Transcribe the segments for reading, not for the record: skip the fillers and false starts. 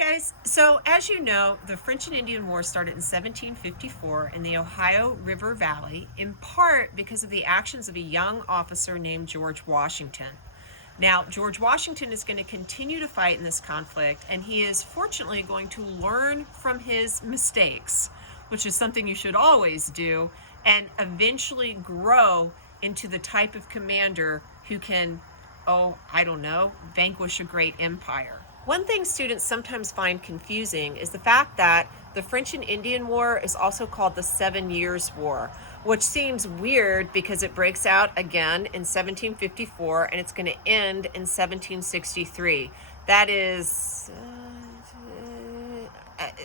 Guys, so as you know, the French and Indian War started in 1754 in the Ohio River Valley, in part because of the actions of a young officer named George Washington. Now, George Washington is going to continue to fight in this conflict, and he is fortunately going to learn from his mistakes, which is something you should always do, and eventually grow into the type of commander who can, vanquish a great empire. One thing students sometimes find confusing is the fact that the French and Indian War is also called the 7 Years' War, which seems weird because it breaks out again in 1754 and it's going to end in 1763. That is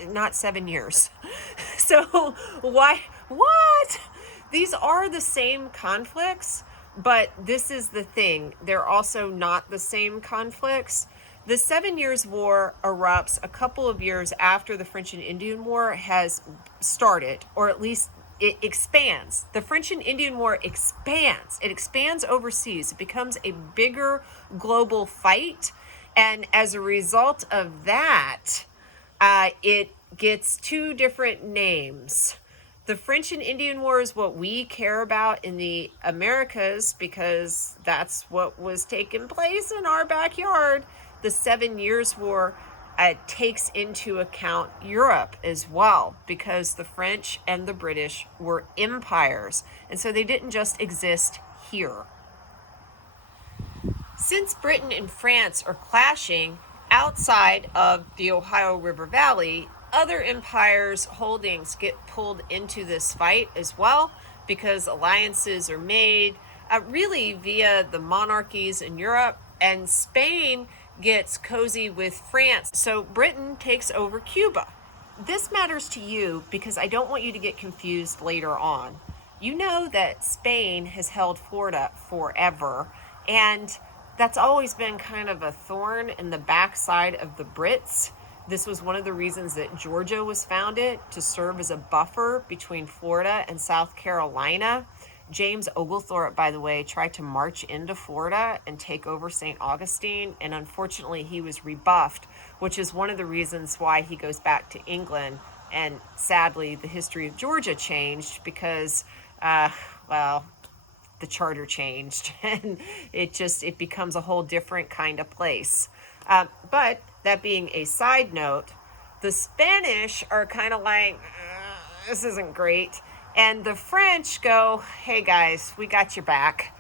not 7 years. So why? What? These are the same conflicts, but this is the thing. They're also not the same conflicts. The 7 Years' War erupts a couple of years after the French and Indian War has started, or at least it expands. The French and Indian War expands. It expands overseas. It becomes a bigger global fight. And as a result of that, it gets two different names. The French and Indian War is what we care about in the Americas because that's what was taking place in our backyard. The 7 Years' War takes into account Europe as well because the French and the British were empires, and so they didn't just exist here. Since Britain and France are clashing outside of the Ohio River Valley, other empires' holdings get pulled into this fight as well because alliances are made really via the monarchies in Europe, and Spain gets cozy with France, so Britain takes over Cuba. This matters to you because I don't want you to get confused later on. You know that Spain has held Florida forever, and that's always been kind of a thorn in the backside of the Brits. This was one of the reasons that Georgia was founded, to serve as a buffer between Florida and South Carolina. James Oglethorpe, by the way, tried to march into Florida and take over St. Augustine, and unfortunately he was rebuffed, which is one of the reasons why he goes back to England. And sadly, the history of Georgia changed because, the charter changed, and it becomes a whole different kind of place. But that being a side note, the Spanish are kind of like, this isn't great. And the French go, hey guys, we got your back,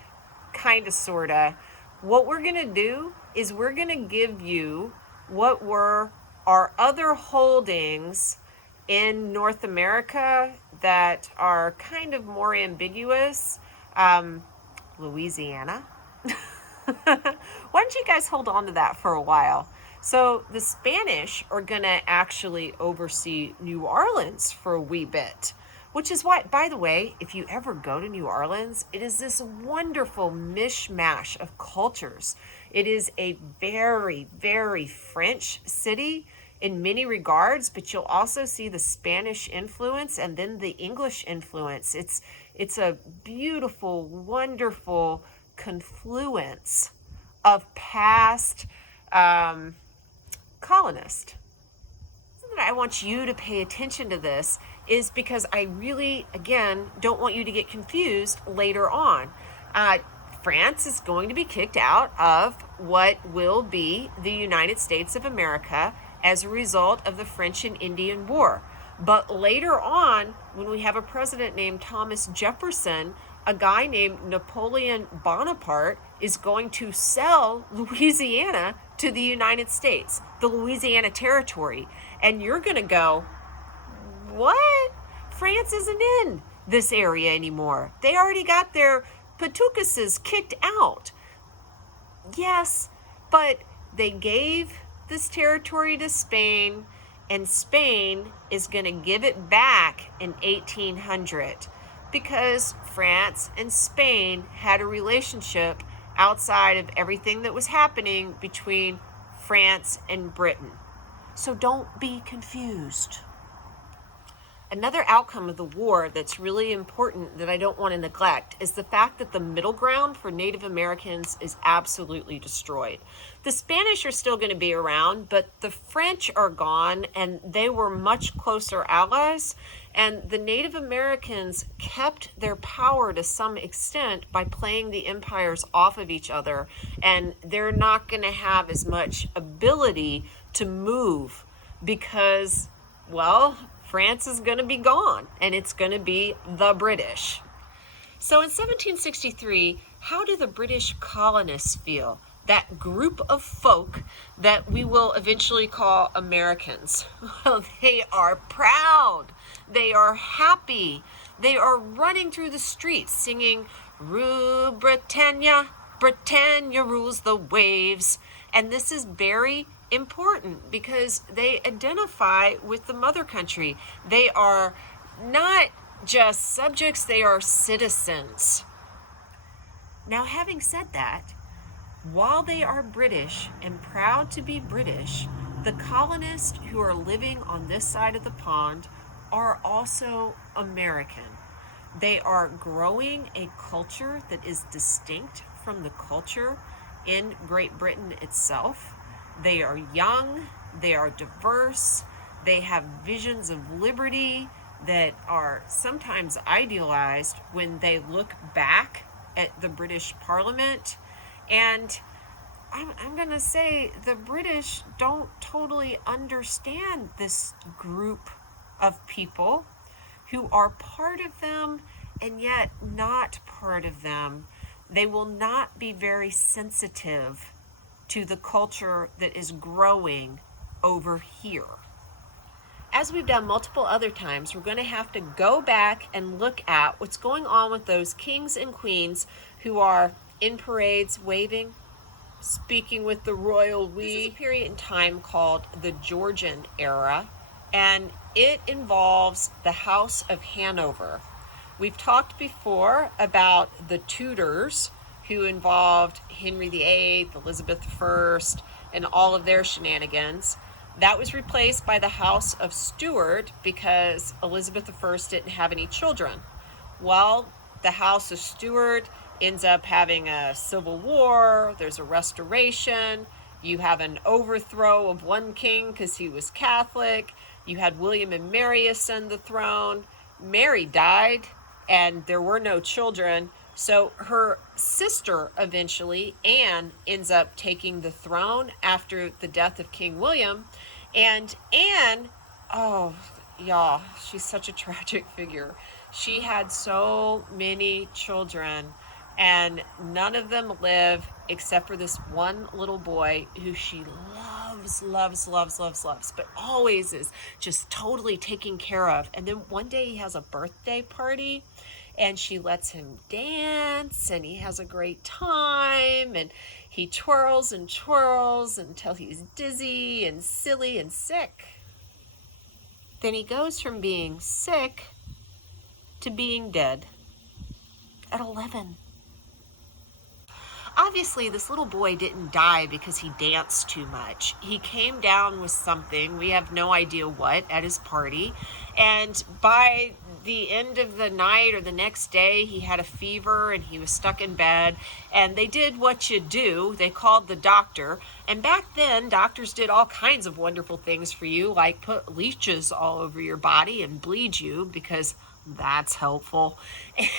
kind of, sort of. What we're going to do is we're going to give you what were our other holdings in North America that are kind of more ambiguous. Louisiana. Why don't you guys hold on to that for a while? So the Spanish are going to actually oversee New Orleans for a wee bit. Which is why, by the way, if you ever go to New Orleans, it is this wonderful mishmash of cultures. It is a very, very French city in many regards, but you'll also see the Spanish influence and then the English influence. It's a beautiful, wonderful confluence of past colonists. I want you to pay attention to this is because I really, again, don't want you to get confused later on. France is going to be kicked out of what will be the United States of America as a result of the French and Indian War. But later on, when we have a president named Thomas Jefferson, a guy named Napoleon Bonaparte is going to sell Louisiana to the United States, the Louisiana Territory. And you're going to go, what? France isn't in this area anymore. They already got their Patucases kicked out. Yes, but they gave this territory to Spain, and Spain is going to give it back in 1800 because France and Spain had a relationship outside of everything that was happening between France and Britain. So don't be confused. Another outcome of the war that's really important that I don't want to neglect is the fact that the middle ground for Native Americans is absolutely destroyed. The Spanish are still going to be around, but the French are gone, and they were much closer allies. And the Native Americans kept their power to some extent by playing the empires off of each other, and they're not going to have as much ability to move because, well, France is going to be gone, and it's going to be the British. So in 1763, how do the British colonists feel? That group of folk that we will eventually call Americans. Well, they are proud. They are happy. They are running through the streets singing, "Rule Britannia, Britannia rules the waves." And this is very important because they identify with the mother country. They are not just subjects, they are citizens. Now, having said that, while they are British and proud to be British, the colonists who are living on this side of the pond are also American. They are growing a culture that is distinct from the culture in Great Britain itself. They are young, they are diverse, they have visions of liberty that are sometimes idealized when they look back at the British Parliament. And I'm going to say the British don't totally understand this group of people who are part of them and yet not part of them. They will not be very sensitive to the culture that is growing over here. As we've done multiple other times, we're going to have to go back and look at what's going on with those kings and queens who are in parades waving, speaking with the royal we. This is a period in time called the Georgian Era, and it involves the House of Hanover. We've talked before about the Tudors, who involved Henry VIII, Elizabeth I, and all of their shenanigans. That was replaced by the House of Stuart because Elizabeth I didn't have any children. Well, the House of Stuart ends up having a civil war, there's a restoration, you have an overthrow of one king because he was Catholic, you had William and Mary ascend the throne, Mary died, and there were no children. So her sister eventually, Anne, ends up taking the throne after the death of King William. And Anne, oh, y'all, she's such a tragic figure. She had so many children, and none of them live except for this one little boy who she loves, but always is just totally taken care of. And then one day he has a birthday party, and she lets him dance, and he has a great time, and he twirls and twirls until he's dizzy and silly and sick. Then he goes from being sick to being dead at 11. Obviously, this little boy didn't die because he danced too much. He came down with something, we have no idea what, at his party. And by the end of the night or the next day, he had a fever and he was stuck in bed. And they did what you do. They called the doctor. And back then, doctors did all kinds of wonderful things for you, like put leeches all over your body and bleed you, because that's helpful.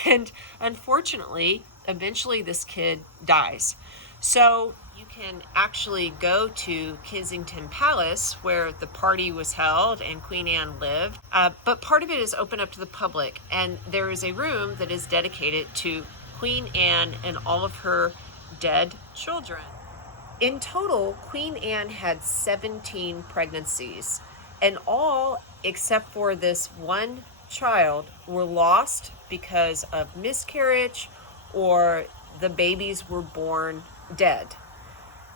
And unfortunately, eventually this kid dies. So you can actually go to Kensington Palace where the party was held and Queen Anne lived. But part of it is open up to the public, and there is a room that is dedicated to Queen Anne and all of her dead children. In total, Queen Anne had 17 pregnancies, and all except for this one child were lost because of miscarriage, or the babies were born dead.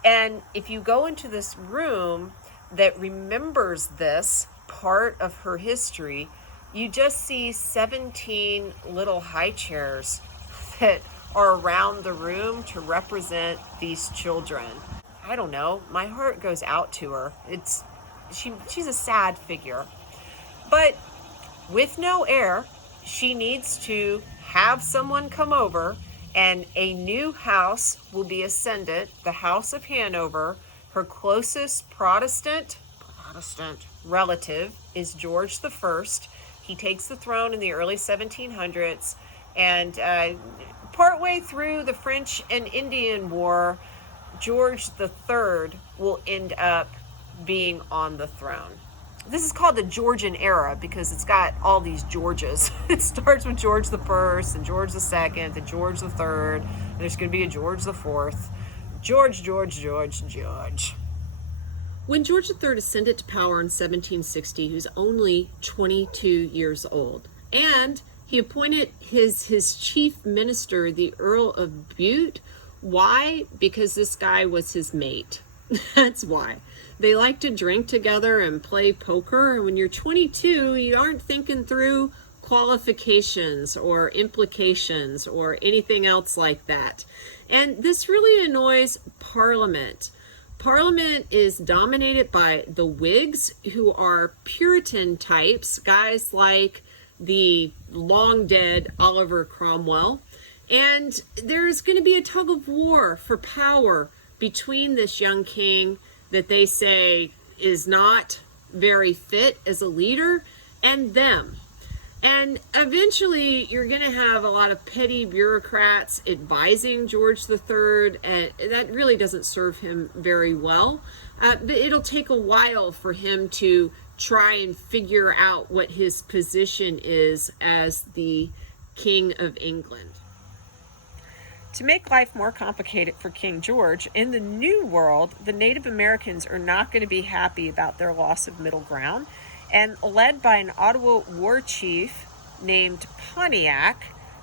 And if you go into this room that remembers this part of her history, you just see 17 little high chairs that are around the room to represent these children. I don't know, my heart goes out to her. She's a sad figure. But with no heir, she needs to have someone come over, and a new house will be ascendant, the House of Hanover. Her closest Protestant relative is George the First. He takes the throne in the early 1700s, and partway through the French and Indian War, George the Third will end up being on the throne. This is called the Georgian Era because it's got all these Georges. It starts with George the First and George the Second and George the Third. And there's going to be a George the Fourth. George. When George III ascended to power in 1760, he was only 22 years old. And he appointed his chief minister, the Earl of Bute. Why? Because this guy was his mate. That's why. They like to drink together and play poker. And when you're 22, you aren't thinking through qualifications or implications or anything else like that. And this really annoys Parliament. Parliament is dominated by the Whigs, who are Puritan types, guys like the long dead Oliver Cromwell. And there's going to be a tug of war for power between this young king that they say is not very fit as a leader and them. And eventually you're going to have a lot of petty bureaucrats advising George III, and that really doesn't serve him very well. But it'll take a while for him to try and figure out what his position is as the King of England. To make life more complicated for King George, in the New World, the Native Americans are not going to be happy about their loss of middle ground. And led by an Ottawa war chief named Pontiac,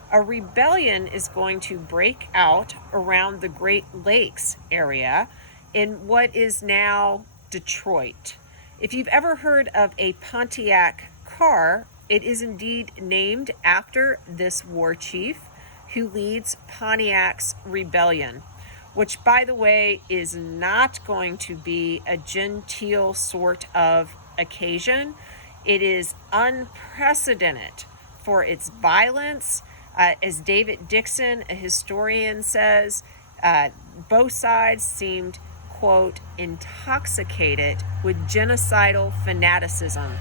a rebellion is going to break out around the Great Lakes area in what is now Detroit. If you've ever heard of a Pontiac car, it is indeed named after this war chief who leads Pontiac's rebellion, which, by the way, is not going to be a genteel sort of occasion. It is unprecedented for its violence. As David Dixon, a historian, says, both sides seemed, quote, intoxicated with genocidal fanaticism,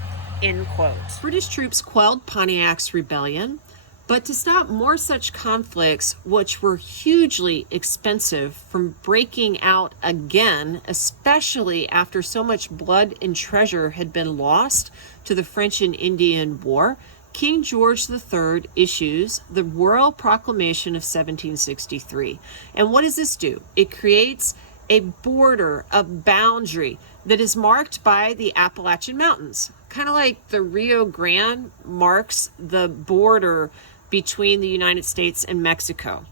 end quote. British troops quelled Pontiac's rebellion, but to stop more such conflicts, which were hugely expensive, from breaking out again, especially after so much blood and treasure had been lost to the French and Indian War, King George III issues the Royal Proclamation of 1763. And what does this do? It creates a border, a boundary that is marked by the Appalachian Mountains, kind of like the Rio Grande marks the border between the United States and Mexico.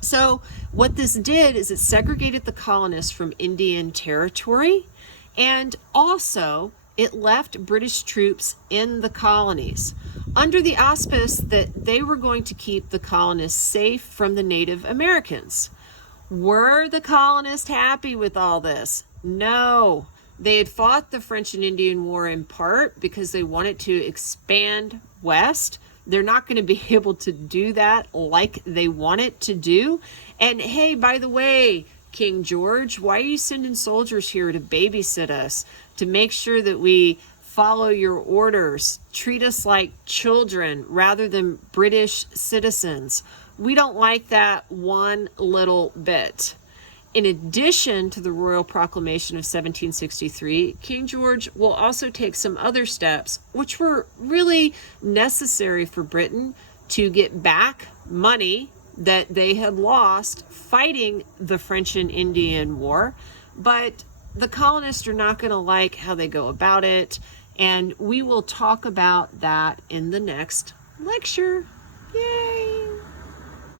So what this did is it segregated the colonists from Indian territory, and also it left British troops in the colonies under the auspice that they were going to keep the colonists safe from the Native Americans. Were the colonists happy with all this? No. They had fought the French and Indian War in part because they wanted to expand west. They're not going to be able to do that like they want it to do. And hey, by the way, King George, why are you sending soldiers here to babysit us, to make sure that we follow your orders, treat us like children rather than British citizens? We don't like that one little bit. In addition to the Royal Proclamation of 1763, King George will also take some other steps which were really necessary for Britain to get back money that they had lost fighting the French and Indian War. But the colonists are not going to like how they go about it, and we will talk about that in the next lecture. Yay!